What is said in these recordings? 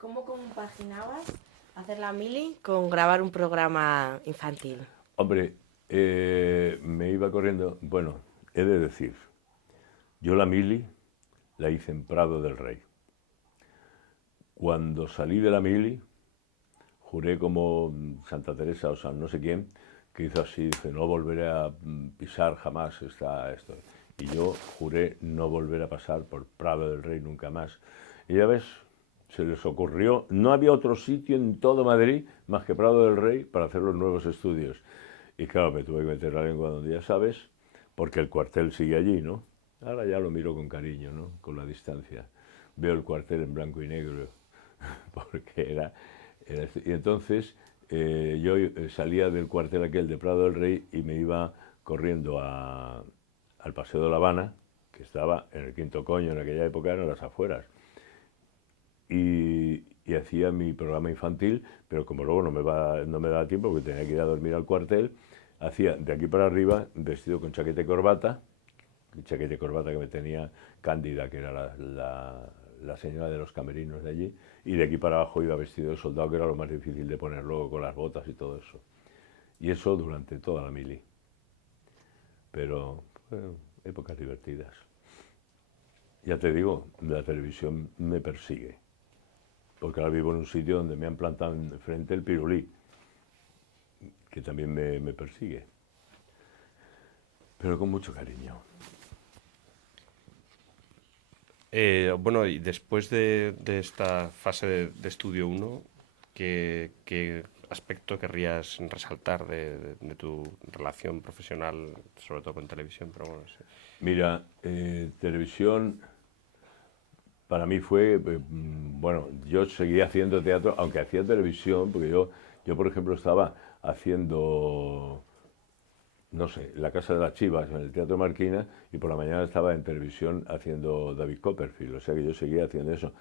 ¿Cómo compaginabas hacer la mili con grabar un programa infantil? Hombre, me iba corriendo. Bueno, he de decir, yo la mili la hice en Prado del Rey. Cuando salí de la mili, juré como Santa Teresa o San no sé quién, que hizo así, dice, no volveré a pisar jamás esto. Y yo juré no volver a pasar por Prado del Rey nunca más. Y ya ves, se les ocurrió, no había otro sitio en todo Madrid más que Prado del Rey para hacer los nuevos estudios. Y claro, me tuve que meter la lengua donde ya sabes, porque el cuartel sigue allí, ¿no? Ahora ya lo miro con cariño, ¿no? Con la distancia. Veo el cuartel en blanco y negro, porque y entonces yo salía del cuartel aquel de Prado del Rey y me iba corriendo al Paseo de La Habana, que estaba en el Quinto Coño, en aquella época eran las afueras. Y hacía mi programa infantil, pero como luego no me daba tiempo porque tenía que ir a dormir al cuartel, hacía de aquí para arriba vestido con chaqueta y corbata que me tenía Cándida, que era la señora de los camerinos de allí, y de aquí para abajo iba vestido de soldado, que era lo más difícil de poner luego con las botas y todo eso. Y eso durante toda la mili. Pero, bueno, épocas divertidas. Ya te digo, la televisión me persigue, porque ahora vivo en un sitio donde me han plantado enfrente el pirulí, que también me persigue, pero con mucho cariño. Bueno, y después de esta fase de estudio uno, ¿qué aspecto querrías resaltar de tu relación profesional, sobre todo con televisión? Pero bueno, sí. Mira, televisión para mí fue, bueno, yo seguía haciendo teatro, aunque hacía televisión, porque yo por ejemplo, estaba haciendo, no sé, La Casa de las Chivas en el Teatro Marquina y por la mañana estaba en televisión haciendo David Copperfield, o sea que yo seguía haciendo eso.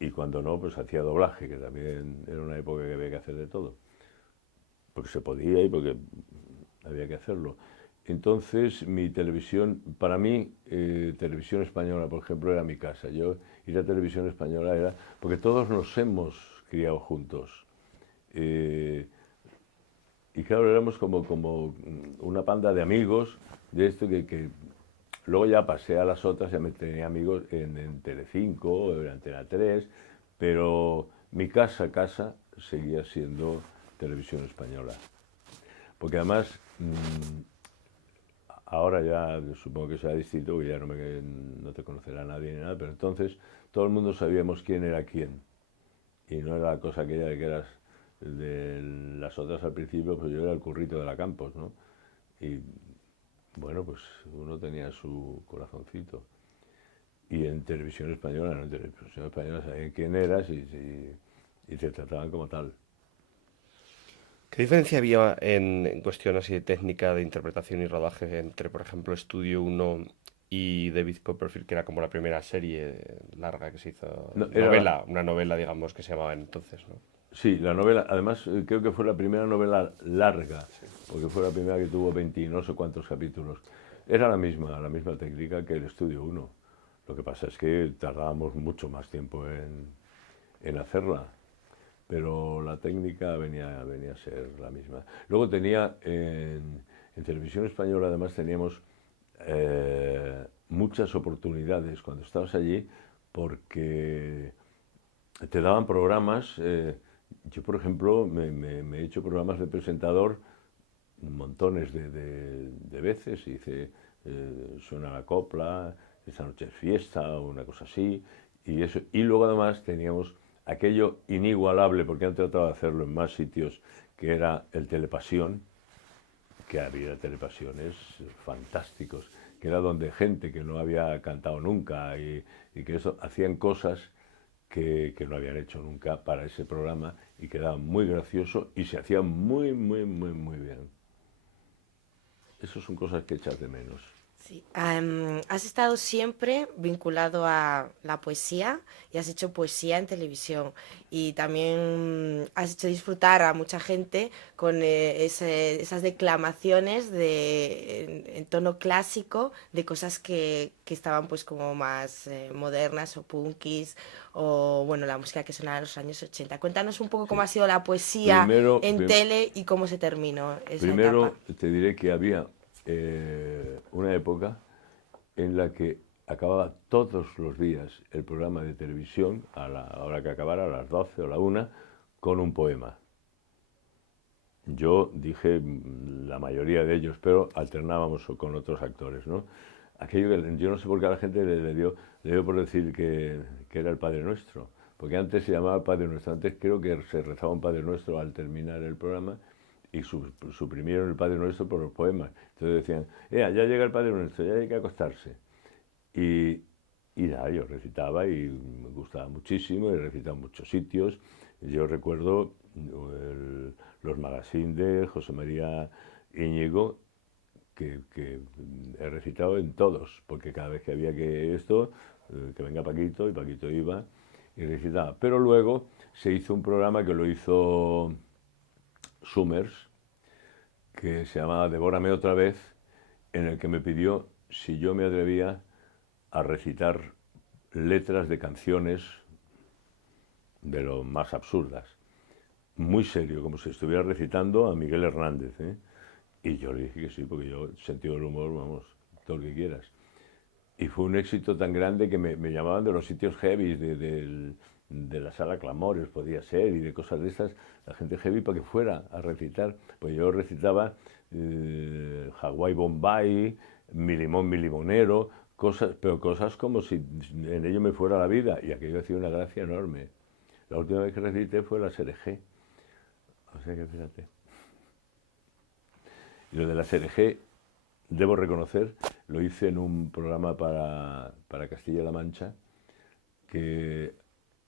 Y cuando no, pues hacía doblaje, que también era una época que había que hacer de todo, porque se podía y porque había que hacerlo. Entonces, mi televisión, para mí, televisión española, por ejemplo, era mi casa. Yo ir a televisión española era, porque todos nos hemos criado juntos. Eh, y claro, éramos como una panda de amigos de esto que luego ya pasé a las otras, ya me tenía amigos en Telecinco, en Antena 3, pero mi casa seguía siendo televisión española. Porque además, ahora ya supongo que será distinto, porque ya no te conocerá nadie ni nada, pero entonces todo el mundo sabíamos quién era quién. Y no era la cosa aquella de que eras de las otras al principio, pues yo era el currito de la Campos, ¿no? Y bueno, pues uno tenía su corazoncito. Y en televisión española, no, en televisión española sabían quién eras y te trataban como tal. ¿Qué diferencia había en cuestión así de técnica de interpretación y rodaje entre, por ejemplo, Estudio uno y David Copperfield, que era como la primera serie larga que se hizo, No, novela, una novela, digamos, que se llamaba entonces, ¿no? sí, la novela, además creo que fue la primera novela larga, Sí. porque fue la primera que tuvo 20 y no sé cuántos capítulos. Era la misma técnica que el Estudio uno. Lo que pasa es que tardábamos mucho más tiempo en hacerla, pero la técnica venía a ser la misma. Luego tenía, en televisión española además teníamos muchas oportunidades cuando estabas allí, porque te daban programas. Yo, por ejemplo, me he hecho programas de presentador montones de veces. Hice Suena la copla, Esta noche es fiesta, o una cosa así. Y, eso. Y luego además teníamos aquello inigualable, porque han tratado de hacerlo en más sitios, que era el Telepasión, que había telepasiones fantásticos, que era donde gente que no había cantado nunca y que eso hacían cosas que no habían hecho nunca para ese programa y quedaba muy gracioso y se hacía muy, muy, muy, muy bien. Eso son cosas que echas de menos. Sí. Has estado siempre vinculado a la poesía y has hecho poesía en televisión y también has hecho disfrutar a mucha gente con esas declamaciones en tono clásico de cosas que estaban pues como más modernas o punkis o bueno, la música que sonaba en los años 80. Cuéntanos un poco cómo Sí. ha sido la poesía Primero, en tele y cómo se terminó esa etapa. primero te diré que había una época en la que acababa todos los días el programa de televisión, a la hora que acabara, a las 12 o la 1, con un poema. Yo dije la mayoría de ellos, pero alternábamos con otros actores, ¿no? Aquello que yo no sé por qué a la gente le dio por decir que era el Padre Nuestro, porque antes se llamaba Padre Nuestro, antes creo que se rezaba un Padre Nuestro al terminar el programa y suprimieron el Padre Nuestro por los poemas. Entonces decían, ya llega el Padre Nuestro, ya hay que acostarse. Y, y nada, yo recitaba y me gustaba muchísimo, he recitado en muchos sitios. Yo recuerdo los magazines de José María Íñigo, que he recitado en todos, porque cada vez que había que esto, que venga Paquito, y Paquito iba y recitaba. Pero luego se hizo un programa que lo hizo Summers, que se llamaba Devórame otra vez, en el que me pidió si yo me atrevía a recitar letras de canciones de lo más absurdas. Muy serio, como si estuviera recitando a Miguel Hernández, ¿eh? Y yo le dije que sí, porque yo, sentido del humor, vamos, todo lo que quieras. Y fue un éxito tan grande que me llamaban de los sitios heavy, de la sala Clamores, podía ser, y de cosas de estas, la gente heavy para que fuera a recitar. Pues yo recitaba Hawái Bombay, Mi Limón, Mi Limonero, cosas, pero cosas como si en ello me fuera la vida, y aquello hacía una gracia enorme. La última vez que recité fue la SRG, o sea que fíjate. Y lo de la SRG, debo reconocer, lo hice en un programa para Castilla-La Mancha, que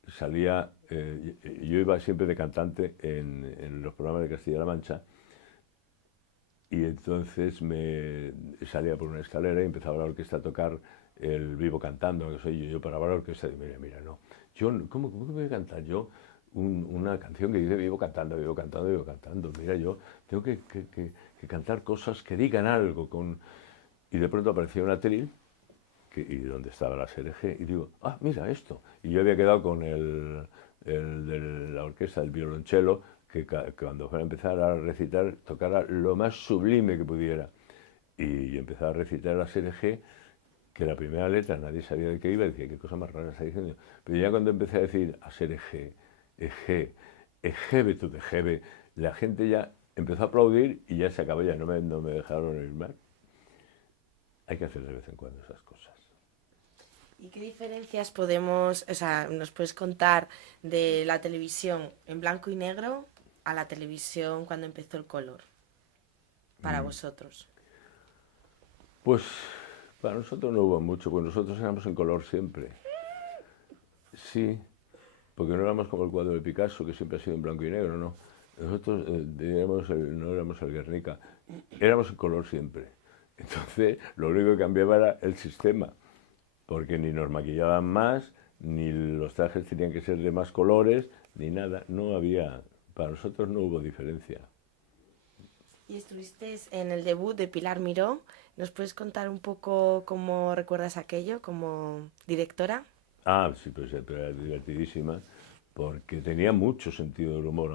salía, yo iba siempre de cantante en los programas de Castilla-La Mancha, y entonces me salía por una escalera y empezaba la orquesta a tocar el Vivo Cantando, que soy yo paraba la orquesta y mira, no, yo, ¿cómo que voy a cantar yo una canción que dice Vivo Cantando, Vivo Cantando, Vivo Cantando? Mira, yo tengo que cantar cosas que digan algo. Y de pronto apareció un atril, y donde estaba la SRG, y digo, mira esto. Y yo había quedado con el de la orquesta, el violonchelo, que cuando fuera a empezar a recitar, tocara lo más sublime que pudiera. Y empezaba a recitar la SRG, que la primera letra nadie sabía de qué iba, decía, qué cosa más rara está diciendo. Pero ya cuando empecé a decir a SRG, Ejebe tu Tejebe, la gente ya empezó a aplaudir y ya se acabó, ya no me dejaron ir más. Hay que hacer de vez en cuando esas cosas. ¿Y qué diferencias podemos, o sea, nos puedes contar de la televisión en blanco y negro a la televisión cuando empezó el color para vosotros? Pues para nosotros no hubo mucho, porque nosotros éramos en color siempre. Sí, porque no éramos como el cuadro de Picasso, que siempre ha sido en blanco y negro, ¿no? Nosotros no éramos el Guernica, éramos en color siempre. Entonces, lo único que cambiaba era el sistema, porque ni nos maquillaban más, ni los trajes tenían que ser de más colores, ni nada. No había, para nosotros no hubo diferencia. Y estuvisteis en el debut de Pilar Miró. ¿Nos puedes contar un poco cómo recuerdas aquello como directora? Sí, pues era divertidísima, porque tenía mucho sentido del humor,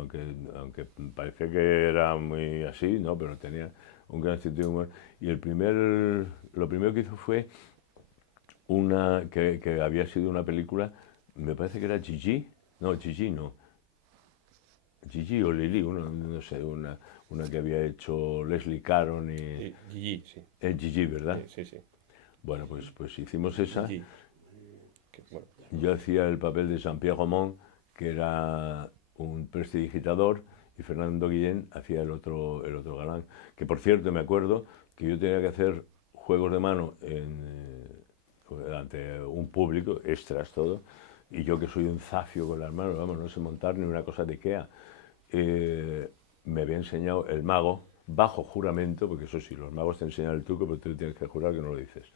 aunque parecía que era muy así, ¿no? Pero tenía un gran sentido del humor. Y lo primero que hizo fue una que había sido una película, me parece que era Gigi, no, Gigi no, Gigi o Lili, no sé, una que había hecho Leslie Caron y... Gigi, sí. Gigi, ¿verdad? Sí, sí. Bueno, pues hicimos esa. Gigi. Bueno. Yo hacía el papel de Jean-Pierre Romand, que era un prestidigitador, y Fernando Guillén hacía el otro galán. Que por cierto, me acuerdo que yo tenía que hacer juegos de mano ante un público, extras todo, y yo que soy un zafio con las manos, vamos, no sé montar ni una cosa de Ikea, me había enseñado el mago bajo juramento, porque eso sí, los magos te enseñan el truco, pero tú tienes que jurar que no lo dices.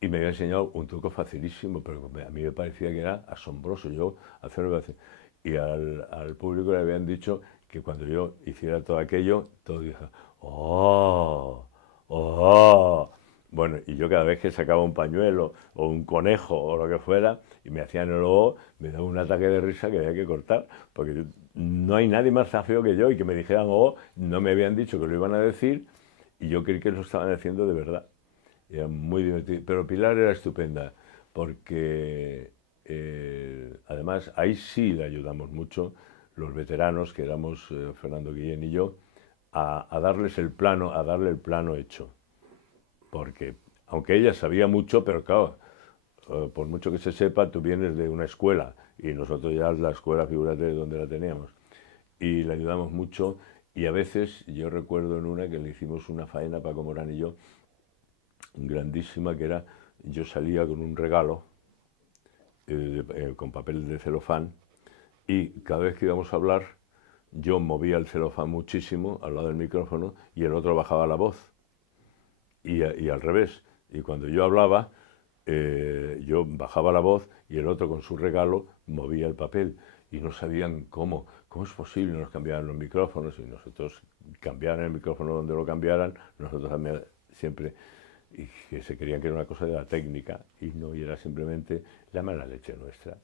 Y me había enseñado un truco facilísimo, pero a mí me parecía que era asombroso. Yo hacerlo así. Y al público le habían dicho que cuando yo hiciera todo aquello, todo dije, ¡oh! ¡Oh! Bueno, y yo cada vez que sacaba un pañuelo o un conejo o lo que fuera y me hacían el ojo, me daba un ataque de risa que había que cortar, porque no hay nadie más feo que yo y que me dijeran oh, no me habían dicho que lo iban a decir y yo creí que lo estaban haciendo de verdad. Era muy divertido. Pero Pilar era estupenda, porque además ahí sí le ayudamos mucho los veteranos, que éramos Fernando Guillén y yo, a darles el plano, a darle el plano hecho. Porque aunque ella sabía mucho, pero claro, por mucho que se sepa, tú vienes de una escuela y nosotros ya la escuela, figúrate de dónde la teníamos. Y le ayudamos mucho y a veces, yo recuerdo en una que le hicimos una faena, Paco Morán y yo, grandísima, que era, yo salía con un regalo con papel de celofán y cada vez que íbamos a hablar yo movía el celofán muchísimo al lado del micrófono y el otro bajaba la voz y al revés. Y cuando yo hablaba, yo bajaba la voz y el otro con su regalo movía el papel y no sabían cómo es posible, nos cambiaran los micrófonos y nosotros cambiaran el micrófono donde lo cambiaran, nosotros también siempre, y que se creían que era una cosa de la técnica y no, y era simplemente la mala leche nuestra.